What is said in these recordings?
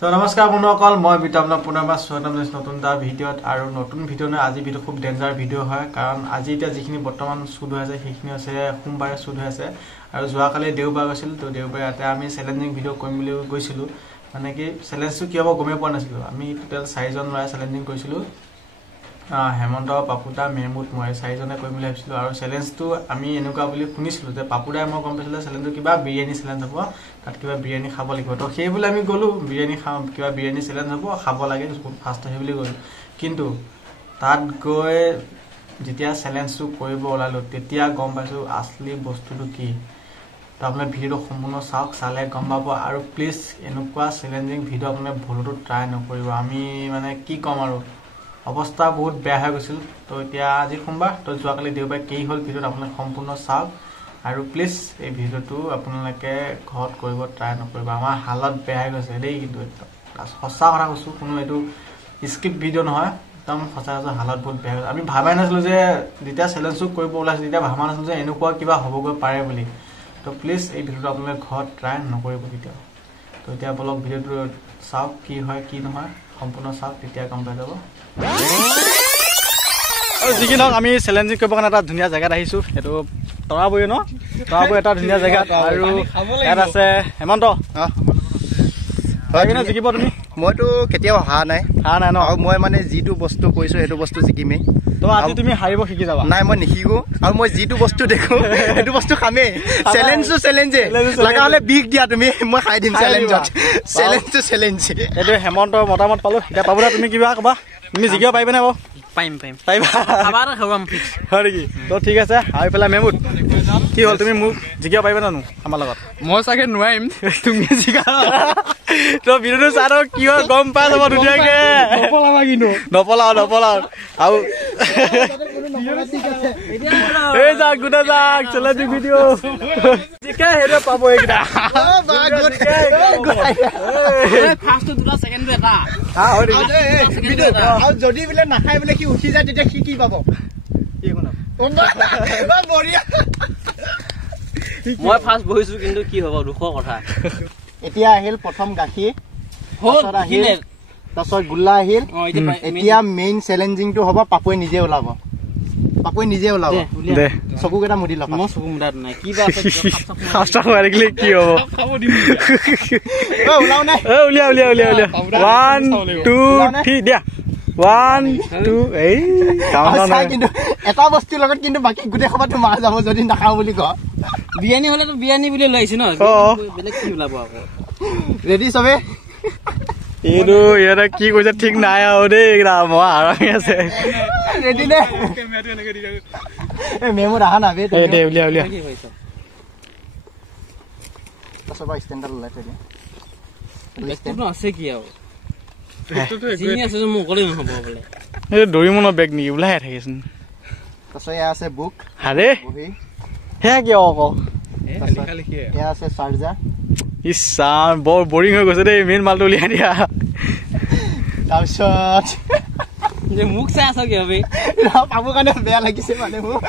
So নমস্কাৰ বন্ধুসকল মই বিতমনা পুনৰবাৰ স্বাগতম জনাইছো নতুন এটা ভিডিঅ'ত আৰু নতুন ভিডিঅ' নহয় আজি ভিডিঅ' খুব ডেঞ্জাৰ ভিডিঅ' হয় কাৰণ আজি এতিয়া যিখিনি বৰ্তমান শুট হৈ আছে সেইখিনি আছে সোমবাৰে শুট হৈ আছে আৰু যোৱাকালি দেওবাৰ গৈছিল তো দেওবাৰে ইয়াতে আমি চ্যালেঞ্জিং ভিডিঅ' কৰিম বুলি গৈছিলো মানে কি চ্যালেঞ্জটো কি হ'ব গমে পোৱা নাছিলো আমি টোটাল 4 জন ল'ৰাই চ্যালেঞ্জিং কৰিছিলো হেমন্ত পাপুদা মেহমুদ মই 4 জনে কৰিম বুলি ভাবিছিলো আৰু চ্যালেঞ্জটো আমি এনেকুৱা বুলি শুনিছিলো যে পাপুদাই মই গম পাইছিলো চ্যালেঞ্জটো কিবা বিৰিয়ানী চ্যালেঞ্জ হ'ব তাত কিবা বিৰিয়ানী খাব লাগিব তো সেই বুলি আমি গলো বিৰিয়ানী খাম কিবা বিৰিয়ানী চ্যালেঞ্জ হ'ব খাব লাগে ফাৰ্ষ্ট হৈ বুলি গলো কিন্তু তাত গৈ যেতিয়া চ্যালেঞ্জটো কৰিব ওলালো তেতিয়া গম পাইছো আসলি বস্তুটো কি তো আপুনি ভিডিঅ'টো সম্পূৰ্ণ চাওক চালে গম পাব আৰু প্লিজ এনেকুৱা চ্যালেঞ্জিং ভিডিঅ' আপুনি ভুলটো ট্ৰাই নকৰিব আমি মানে কি কম আৰু অৱস্থা বহুত বেয়া হৈ গৈছিল তো এতিয়া আজি সোমবাৰ তো যোৱাকালি দেওবাৰে কি হ'ল ভিডিঅ'ত আপোনালোকে সম্পূৰ্ণ চাওক আৰু প্লিজ এই ভিডিঅ'টো আপোনালোকে ঘৰত কৰিব ট্ৰাই নকৰিব আমাৰ হালত বেয়া হৈ গৈছে দেই কিন্তু সঁচা কথা কৈছো কোনো এইটো স্ক্ৰিপ্ট ভিডিঅ' নহয় একদম সঁচা কথা হালত বহুত বেয়া হৈছে আমি ভাবাই নাছিলো যে যেতিয়া চ্যালেঞ্জটো কৰিব ওলাইছিল তেতিয়া ভাবা নাছিলো যে এনেকুৱা কিবা হ'বগৈ পাৰে বুলি তো প্লিজ এই ভিডিঅ'টো আপোনালোকে ঘৰত ট্ৰাই নকৰিব কেতিয়াও তো এতিয়া বলক ভিডিঅ'টো চাওক কি হয় কি নহয় সম্পূৰ্ণ চাওক তেতিয়া গম পাই যাব যিকি নহওক আমি চ্যালেঞ্জিং কৰিব কাৰণে এটা ধুনীয়া জেগাত আহিছো এইটো তৰাবৈ ন তৰাবৈ এটা ধুনীয়া জেগাত আৰু ইয়াত আছে হেমন্ত হয় কিনে জিকিব তুমি মইতো কেতিয়াও হাৰা নাই ন আৰু মই মানে যিটো বস্তু কৈছো সেইটো বস্তু জিকিমেই তো আজি তুমি হাৰিব শিকি যাবা নাই মই নিশিকো আৰু মই যিটো বস্তু দেখো সেইটো বস্তু খামেই চ্যালেঞ্জে লাগা হলে বিগ দিয়া তুমি মই খাই দিম চ্যালেঞ্জ এইটো হেমন্তৰ মতামত পালো এতিয়া পাবুদা তুমি কিবা কবা তুমি জিকিব পাৰিবা নে পাৰিবা হয় নেকি তো ঠিক আছে আৰু পেলাই মেহমুদ কি হ'ল তুমি মোক জিকিব পাৰিবা জানো আমাৰ লগত মই চাগে নোৱাৰিম তুমি জিকা তো ভিডিঅ'টো চাই লওক কি হয় গম পাই যাব ধুনীয়াকে নপলাও আৰু এই যাক গোটা যাক চ্যালেঞ্জিং ভিডিঅ' জিকা হেৰে পাব এইকেইটা যদি বোলে নাখায় বোলে কি উঠি যায় তেতিয়া কি পাব মই ফাৰ্ষ্ট বহিছো কিন্তু কি হ'ব দুখৰ কথা এতিয়া আহিল প্ৰথম গাখীৰ তাৰপিছত গোল্লা আহিল এতিয়া মেইন চ্যালেঞ্জিংটো হ'ব পাপুৱে নিজে ওলাব দে চকুকেইটা মুদি লওক মই চকু মুদাত নাই কিবা আছে খাস্তা হৈ গ'লে কি হ'ব ওলাও নাই উলিয়া 1 2 3 দিয়া 1 2 এই কিন্তু এটা বস্তুৰ লগত কিন্তু বাকি গোটেই সভাটো মাৰ যাব যদি নাখাও বুলি ক বিৰিয়ানী হলেতো বিৰিয়ানী বুলি লৈছো ন বেলেগ কি ওলাব আকৌ ৰেডি সবে এইটো ইয়াতে কি কৈছে ঠিক নাই আৰু দেই মই আৰামে আছে ৰেডি নে এই মেমুৰ আহা না বে দে উলিয়া কি কৈছ সবা ষ্টেণ্ডাৰ ওলাই থৈ দিয়া বেগটো আছে কি আৰু জিনি আছে যে মোক ক'লে নহ'ব বোলে এই দৰিমনৰ বেগ নেকি ওলাই থাকিছোন তাৰপিছত এয়া আছে বুক আৰে বহি সেয়া কিয় আকৌ এয়া আছে চাৰ্জাৰ ইচ্ছা বৰ বৰিং হৈ গৈছে দেই মেইন মালটো উলিয়াই দিয়া তাৰপিছত যে মোক চাই আছ কিয় বে পাবুৰ কাৰণে বেয়া লাগিছে মানে মোক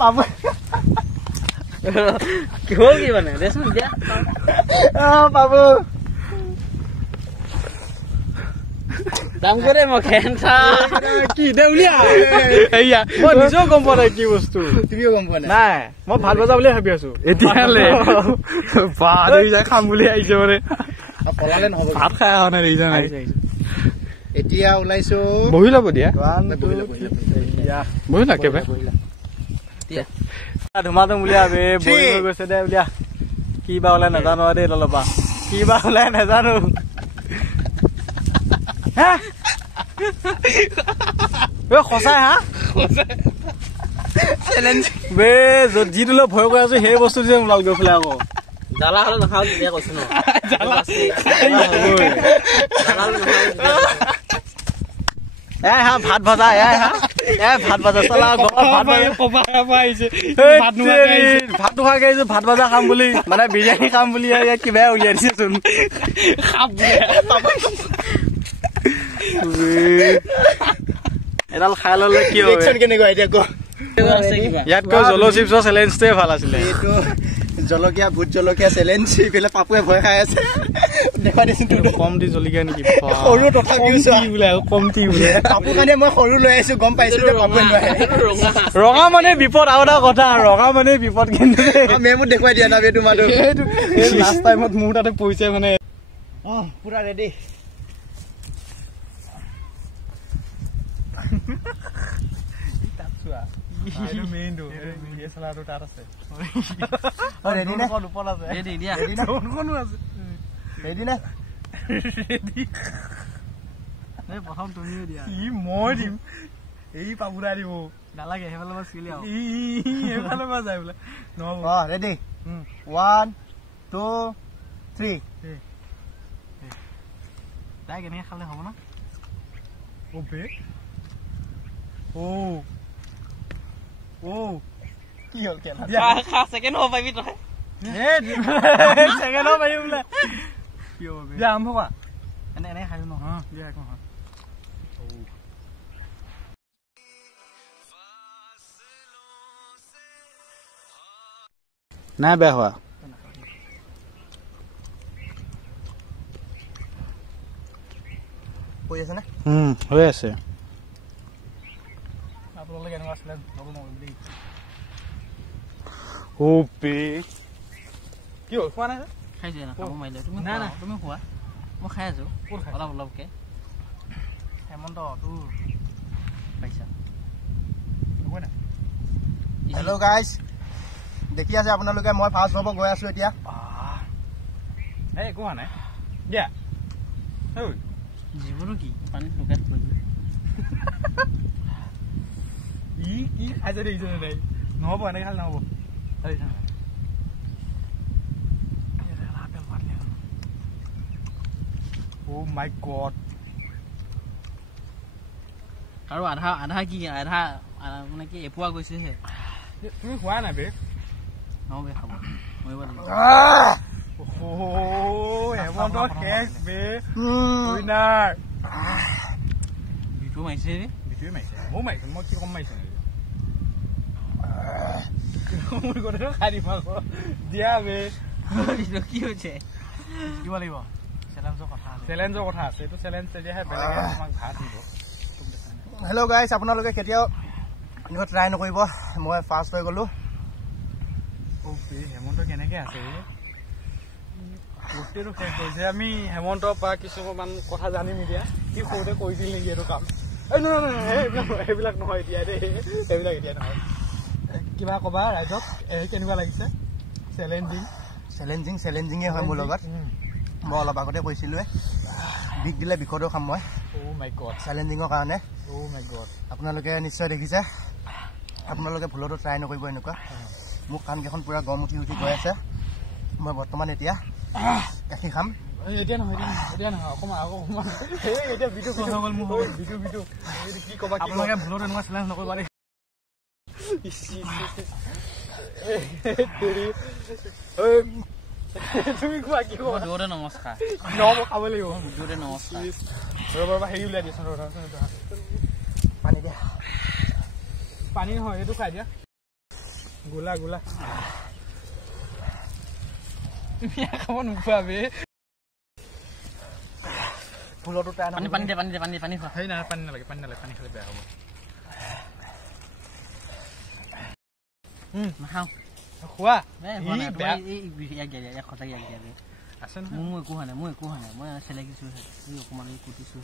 পাবু কি হ'ল কি মানে দেচোন দিয়া পাবু দাম কৰে মই খেনছা কি দে উলিয়া এইয়া মই নিজেও গম পোৱা নাই কি বস্তু তুমিও গম পোৱা নাই মই ভাত বজা বুলি ভাবি আছো এতিয়ালে ভাত হৈ যায় খাম বুলি আহিছে মানে পলালে নহ'ব ভাত খাই অহা নাই দেখিছা নাই এতিয়া ওলাইছো বহি ল'ব দিয়া বহি লাগ কেবে ধুমাধুম উলিয়া বে বহি হৈ গৈছে দে উলিয়া কি বা ওলাই নাজানো দেই অলপা কি বা ওলাই নাজানো সঁচাই হা বে যিটো লৈ ভয় কৰি আছো সেই বস্তু যে ওলাল গৈ পেলাই আকৌ জ্বালা হলে নাখাওঁ তেতিয়া কৈছো ন ভাত ভজা চলা ভাত নোখোৱাকে আহিছো ভাত ভজা খাম বুলি মানে বিৰিয়ানী খাম বুলি কিবা উলিয়াই দিছেচোন এডাল খাই ললে কি হ'ব কেনেকুৱা এতিয়া ক ইয়াতকৈ জল চিপছৰ চ্যালেঞ্জটোৱে ভাল আছিলে জলকীয়া ভূত জলকীয়া চেলেঞ্জ ইফালে পাপুৱে ভয় খাই আছে দেখুৱাই দিছো কম দি জলকীয়া নেকি সৰু তথাপিও বোলে কম টি বোলে পাপুৰ কাৰণে মই সৰু লৈ আহিছো গম পাইছো যে পাপুৱে নোৱাৰে ৰঙা মানে বিপদ আৰু এটা কথা ৰঙা মানে বিপদ কিন্তু মেমো দেখুৱাই দিয়া না বে তোমাৰো লাষ্ট টাইমত মোৰ তাতে পইছে মানে পুৰা ৰেডি প্ৰথম তুমিও দিয়া মই দিম এই পাপুৰা দিব নালাগে সেইফালে মই চিলি আৰু সেইফালে মই যাই বোলে নহ'ব ৰেডি 1 2 3 তাই কেনেকৈ খালে হ'ব ন কি হ'ল ছেকেণ্ড হ'ব পাৰিবি তই ছেকেণ্ড হ'ব পাৰিবি বোলে দিয়া আৰম্ভ কৰা এনেকৈ খাই ন দিয়া একো নহয় নাই বেয়া হোৱা হৈ আছে নে হৈ আছে আপোনালোকে এনেকুৱা আছিলে কি হ'ল খোৱা নাই খাইছে না খাব মাৰিলে তুমি তুমি খোৱা মই খাই আছো অলপ অলপকে হেমন্ত তোৰ পাইছা হেল্ল' গাইজ দেখি আছে আপোনালোকে মই ফাৰ্ষ্ট হ'ব গৈ আছো এতিয়া একো হোৱা নাই দিয়া জীৱনো কি পানীত লুকাই থৈ ই কি খাইছে দেখিছে নাই নহ'ব এনেকৈ খালে নহ'ব Oh my god. আৰু আধা আধা কি আধা মানে কি এপুৱা গৈছেহে তুমি খোৱা নাই বে নহ'ব খাব মৰিব লাগিব হেমন্ত শেষ বে উইনাৰ বিটু মাৰিছে ৰে বিটুৱে মাৰিছে ময়ো মাৰিছো মই কি কম মাৰিছো মোৰ গোটেই খাই দিম আকৌ দিয়া বে কি হৈছে দিব লাগিব চেলেঞ্জৰ কথা আছে এইটো চেলেঞ্জ তেতিয়াহে বেলেগে আমাক ভাত দিব হেল্ল' গাইজ আপোনালোকে কেতিয়াও এনেকুৱা ট্ৰাই নকৰিব মই ফাৰ্ষ্ট হৈ গ'লো হেমন্ত কেনেকৈ আছে গোটেইটো শেষ কৰিছে আমি হেমন্তৰ পৰা কিছুমান কথা জানিম এতিয়া সি সৰুতে কৰিছিল নেকি এইটো কাম সেইবিলাক নহয় এতিয়া দেই সেইবিলাক এতিয়া নহয় কিবা ক'বা ৰাইজক কেনেকুৱা লাগিছে চেলেঞ্জিঙে হয় মোৰ লগত মই অলপ আগতে কৈছিলোৱে বিষ দিলে বিষতো খাম মই চেলেঞ্জিঙৰ কাৰণে আপোনালোকে নিশ্চয় দেখিছে আপোনালোকে ভুলতো ট্ৰাই নকৰিব এনেকুৱা মোৰ কাণকেইখন পূৰা গৰম উঠি গৈ আছে মই বৰ্তমান এতিয়া গাখীৰ খাম এতিয়া নহয় অকণমান এতিয়া বিটু কি ক'বা আপোনালোকে ভুলত এনেকুৱা চেলেঞ্জ নকৰিবা দেই তুমি কোৱা কি ক'বা জোৰে নমস্কাৰ নহ'ব খাব লাগিব জোৰে নমস্কাৰ ৰ'বা হেৰি উলিয়াই দিয়াচোন পানী দিয়া পানী নহয় এইটো খাই দিয়া গোলা খাব নোপোৱা বে ফুলতো টাই পানী দে পানী খোৱা হেৰি নাই পানী নালাগে পানী খালে বেয়া হ'ব নাখাওঁ খোৱা আছে নহয় মোৰ একো হোৱা নাই মই চেলেকিছো অকণমান কুটিছো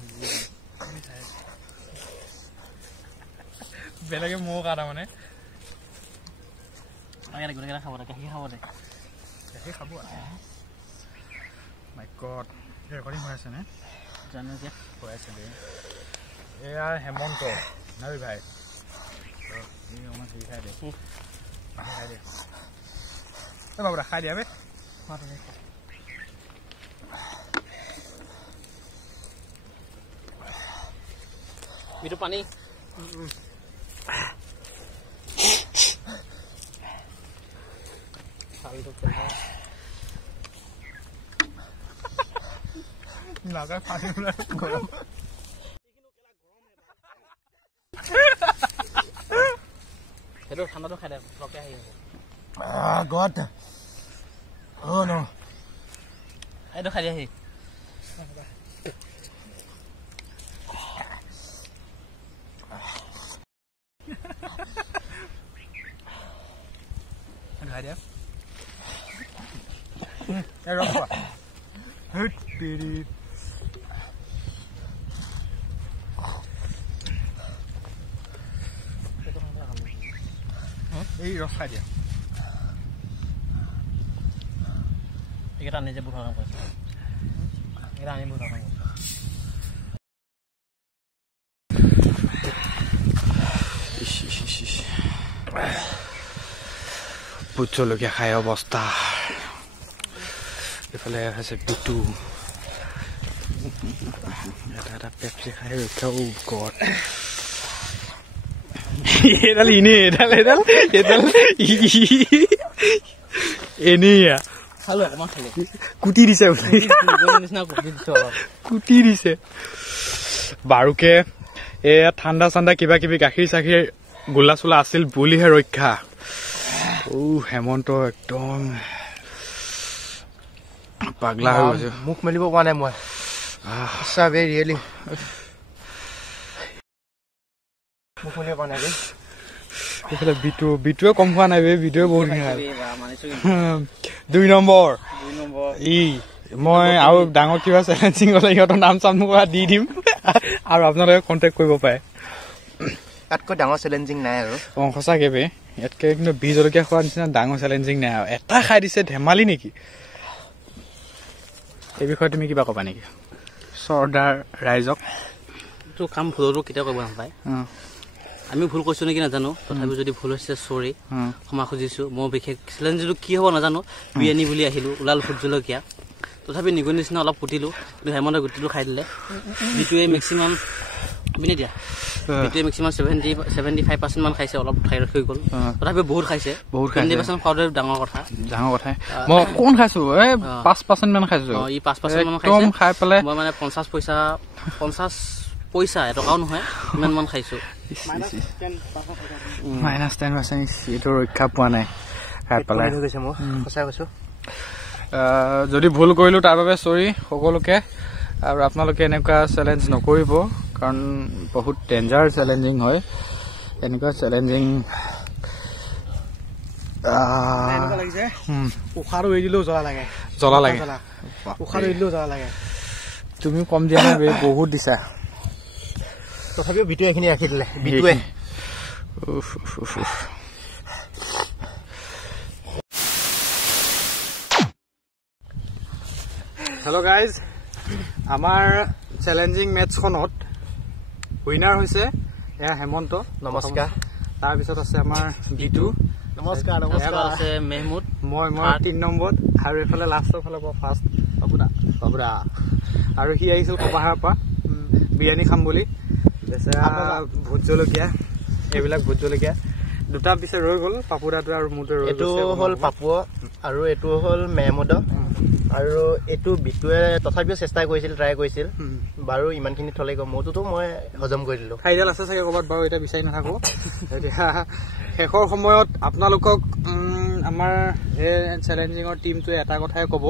বেলেগে মোৰ কাটা মানে গোটেইকেইটা খাব দে গাখীৰ খাব দে মাই গড ৰেকৰ্ডিং হৈ আছে নে জানো এতিয়া হৈ আছে দে এয়া হেমন্ত নাই ভাই অকণমান হেৰি খাই দে বাবুৰা খাই দিয়া বে বিটু পানী নাগাই পানী গৰম সেইটো ঠাণ্ডাটো খাই দে লকে আহি গড Oh no. এইটো খাই আহি খাই দিয়া ৰখা হেট পিৰি এই ৰস খাই দিয়া এইকেইটা নিজে বুঢ়া কাম কৰিছে এইকেইটা আনি বুঢ়া কাম কৰিছে ভোট জলকীয়া খাই অৱস্থা এইফালে আছে পিটু এটা পেপচি খাই ৰক্ষা গড এডাল ইনে এডাল এনেই খালো অকণমান খালো কুটি দিছে কুটি দিছে বাৰুকে এয়া ঠাণ্ডা চাণ্ডা কিবা কিবি গাখীৰ চাখীৰ গোলা চোলা আছিল বুলিহে ৰক্ষা হেমন্ত একদম পাগলা হৈ গৈছে মুখ মেলিব পৰা নাই মই সঁচাবে ৰিয়েলি মুখ মেলিব পৰা নাই দেই এইফালে বিটুৱে কম হোৱা নাই বিটুৱে বহুত ধুনীয়া 2 নম্বৰ মই আৰু ডাঙৰ কিবা চেলেঞ্জিং হ'লে সিহঁতৰ নাম চাম দি দিম আৰু আপোনালোকে কণ্টেক্ট কৰিব পাৰে তাতকৈ ডাঙৰ চেলেঞ্জিং নাই আৰু সঁচাকে বে ইয়াতকে কিন্তু বি জলকীয়া খোৱাৰ নিচিনা ডাঙৰ চেলেঞ্জিং নাই আৰু এটা খাই দিছে ধেমালি নেকি এই বিষয়ে তুমি কিবা ক'বা নেকি চৰ্দাৰ ৰাইজক এইটো কাম ভুলতো কেতিয়াও কৰিব নাপায় আমি ভুল কৈছো নেকি নাজানো তথাপিও যদি ভুল হৈছে চৰি ক্ষমা খুজিছো মই বিশেষ চেলেঞ্জটো কি হ'ব নাজানো বিৰিয়ানী বুলি আহিলো ওলাল ভোট জলকীয়া তথাপি নিগুণ নিচিনা অলপ ফুটিলো কিন্তু হেমন্ত গুটিটো খাই দিলে বিটুৱে মেক্সিমাম বিনে দিয়া বিটুৱে মেক্সিমাম 75% মান খাইছে অলপ ঠাই ৰখি গ'ল তথাপিও বহুত খাইছে 20% খোৱাটো ডাঙৰ কথা মই কোন খাইছো 5% মান খাইছো ই 5% মান খাইছে খাই পেলাই মই মানে 50 পইচা এটকাও নহয় ইমান মান খাইছো -10% এইটো ৰক্ষা পোৱা নাই খাই পেলাই গৈছে মই সঁচা কৈছো যদি ভুল কৰিলো তাৰ বাবে চৰি সকলোকে আৰু আপোনালোকে এনেকুৱা চেলেঞ্জ নকৰিব কাৰণ বহুত ডেঞ্জাৰ চেলেঞ্জিং হয় এনেকুৱা চেলেঞ্জিং উশাহটো এৰি দিলেও জ্বলা লাগে উশাহটো এৰি দিলেও জ্বলা লাগে তুমি কম দিয়া নাই বহুত দিছা তথাপিও বিটুৱে এইখিনি ৰাখি দিলে বিটুৱে হেল্ল' গাইজ আমাৰ চেলেঞ্জিং মেটছখনত উইনাৰ হৈছে এয়া হেমন্ত নমস্কাৰ তাৰপিছত আছে আমাৰ বিটু নমস্কাৰ আছে মেহমুদ মই 3 নম্বৰত আৰু এইফালে লাষ্টৰ ফালৰ পৰা ফাৰ্ষ্ট বাবুদা আৰু সি আহিছিল কপাহাৰৰ পৰা বিৰিয়ানী খাম বুলি ভোট জলকীয়া এইবিলাক ভোট জলকীয়া দুটা পিছে ৰৈ গ'ল পাপুদাটো আৰু মোৰটো ৰৈ এইটো হ'ল পাপু আৰু এইটো হ'ল মেহমুদ আৰু এইটো বিটুৱে তথাপিও চেষ্টা কৰিছিল ট্ৰাই কৰিছিল বাৰু ইমানখিনি থলে মোৰটোতো মই হজম কৰি দিলো খাইডাল আছে চাগে ক'ৰবাত বাৰু এতিয়া বিচাৰি নাথাকো এতিয়া শেষৰ সময়ত আপোনালোকক আমাৰ এই চেলেঞ্জিঙৰ টিমটোৱে এটা কথাই ক'ব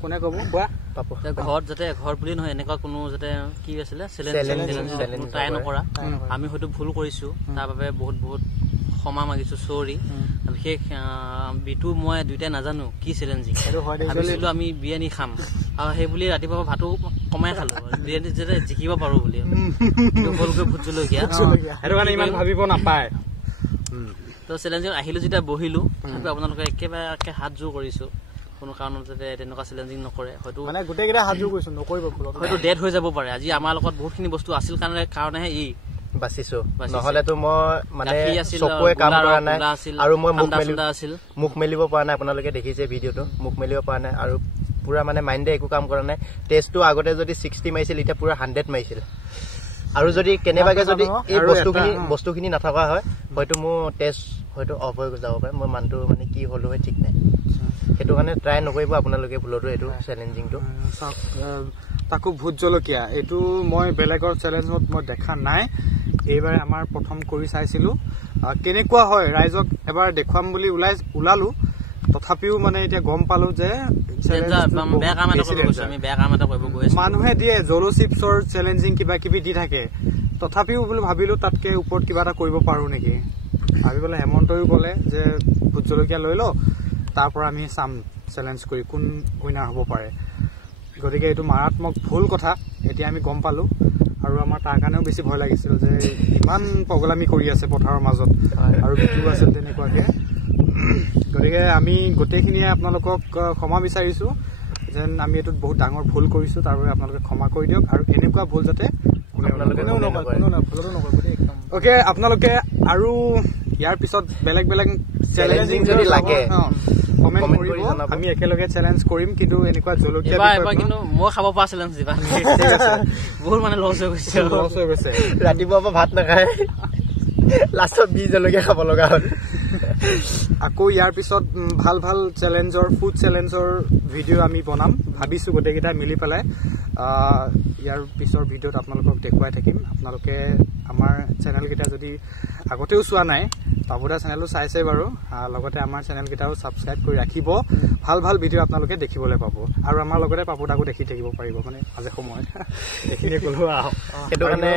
কোনে ক'ব কোৱা পাপু ঘৰত যাতে ঘৰ বুলি নহয় এনেকুৱা কোনো যাতে কি আছিলে চেলেঞ্জ ট্ৰাই নকৰা আমি হয়তো ভুল কৰিছো তাৰ বাবে বহুত ক্ষমা মাগিছো চৰি বিশেষ বিটু মই দুইটাই নাজানো কি চেলেঞ্জিং ভাবিছিলো আমি বিৰিয়ানী খাম আৰু সেই বুলি ৰাতিপুৱা ভাতো কমাই খালো বিৰিয়ানী যাতে জিকিব পাৰো বুলি হ'লগৈ ভোট জলকীয়া সেইটো কাৰণে ইমান ভাবিব নাপায় তো চেলেঞ্জিং আহিলো যেতিয়া বহিলো তথাপি আপোনালোকে একেবাৰে হাত জোৰ কৰিছো কোনো কাৰণত যাতে তেনেকুৱা চেলেঞ্জিং নকৰে হয়তো মানে গোটেইকেইটা হাত জোৰ কৰিছো নকৰিব হয়তো ডেড হৈ যাব পাৰে আজি আমাৰ লগত বহুতখিনি বস্তু আছিল কাৰণেহে বাচিছো নহলেতো মই মানে চকুৱে কাম কৰা নাই আৰু মই মুখ মেলিব পৰা নাই আপোনালোকে দেখিছে ভিডিঅ'টো মুখ মেলিব পৰা নাই আৰু পুৰা মানে মাইণ্ডে একো কাম কৰা নাই টেষ্টটো আগতে যদি 60 মাৰিছিল এতিয়া পুৰা 100 মাৰিছিল আৰু যদি কেনেবাকে যদি এই বস্তুখিনি নাথকা হয় হয়তো মোৰ টেষ্ট হয়তো অফ হৈ যাব পাৰে মই মানটো মানে কি হলো হয় ঠিক নাই সেইটো কাৰণে ট্ৰাই নকৰিব আপোনালোকে ভুলতো এইটো চেলেঞ্জিংটো তাকো ভোট জলকীয়া এইটো মই বেলেগৰ চেলেঞ্জত মই দেখা নাই এইবাৰে আমাৰ প্ৰথম কৰি চাইছিলো কেনেকুৱা হয় ৰাইজক এবাৰ দেখুৱাম বুলি ওলালো তথাপিও মানে এতিয়া গম পালো যে মানুহে দিয়ে জলো চিপছৰ চেলেঞ্জিং কিবা কিবি দি থাকে তথাপিও বুলি ভাবিলো তাতকে ওপৰত কিবা এটা কৰিব পাৰো নেকি ভাবি পেলাই হেমন্তয়ো ক'লে যে ভোট জলকীয়া লৈ ল তাৰ পৰা আমি চাম চেলেঞ্জ কৰি কোন উইনাৰ হ'ব পাৰে গতিকে এইটো মাৰাত্মক ভুল কথা এতিয়া আমি গম পালো আৰু আমাৰ তাৰ কাৰণেও বেছি ভয় লাগিছিল যে ইমান পগলামি কৰি আছে পথাৰৰ মাজত আৰু বিটু আছিল তেনেকুৱাকে গতিকে আমি গোটেইখিনিয়ে আপোনালোকক ক্ষমা বিচাৰিছো যেন আমি এইটোত বহুত ডাঙৰ ভুল কৰিছো তাৰ বাবে আপোনালোকে ক্ষমা কৰি দিয়ক আৰু এনেকুৱা ভুল যাতে ওকে আপোনালোকে আৰু ইয়াৰ পিছত বেলেগ বেলেগ চেলেঞ্জিং যদি লাগে কমেন্ট কৰিব আমি একেলগে চেলেঞ্জ কৰিম কিন্তু এনেকুৱা জলকীয়া কিন্তু মই খাব পৰা চেলেঞ্জ দিবা বহুত মানে লছ হৈ গৈছে ৰাতিপুৱাৰ পৰা ভাত নাখায় লাষ্টত 20 জলকীয়া খাব লগা হ'ল আকৌ ইয়াৰ পিছত ভাল ভাল চেলেঞ্জৰ ফুড চেলেঞ্জৰ ভিডিঅ' আমি বনাম ভাবিছো গোটেইকেইটা মিলি পেলাই ইয়াৰ পিছৰ ভিডিঅ'ত আপোনালোকক দেখুৱাই থাকিম আপোনালোকে আমাৰ চেনেলকেইটা যদি আগতেও চোৱা নাই পাপুদা চেনেলো চাইছে বাৰু লগতে আমাৰ চেনেলকেইটাও ছাবস্ক্ৰাইব কৰি ৰাখিব ভাল ভাল ভিডিঅ' আপোনালোকে দেখিবলৈ পাব আৰু আমাৰ লগতে পাপুদাকো দেখি থাকিব পাৰিব মানে মাজে সময়ত এইখিনিয়ে ক'লো সেইটো কাৰণে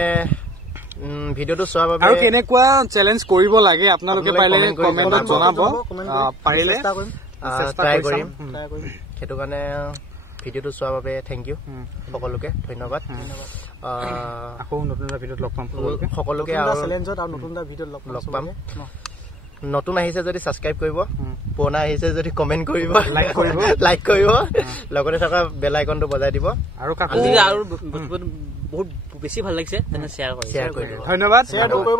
ভিডিঅ'টো চোৱাৰ বাবে আৰু কেনেকুৱা চেলেঞ্জ কৰিব লাগে আপোনালোকে পাৰিলে কমেন্টত জনাব পাৰিলে ট্ৰাই কৰিম সেইটো কাৰণে ভিডিঅ'টো চোৱাৰ বাবে থেংক ইউ সকলোকে ধন্যবাদ আকৌ নতুন এটা ভিডিঅ'ত লগ পাম সকলোকে চেলেঞ্জত আৰু নতুন এটা ভিডিঅ'ত লগ পাম নতুন আহিছে যদি ছাবস্ক্ৰাইব কৰিব পুৰণা আহিছে যদি কমেন্ট কৰিব লাইক কৰিব লগতে থকা বেল আইকনটো বজাই দিব আৰু বহুত বেছি ভাল লাগিছে তেনে শ্বেয়াৰ কৰিব ধন্যবাদ শ্বেয়াৰ কৰিব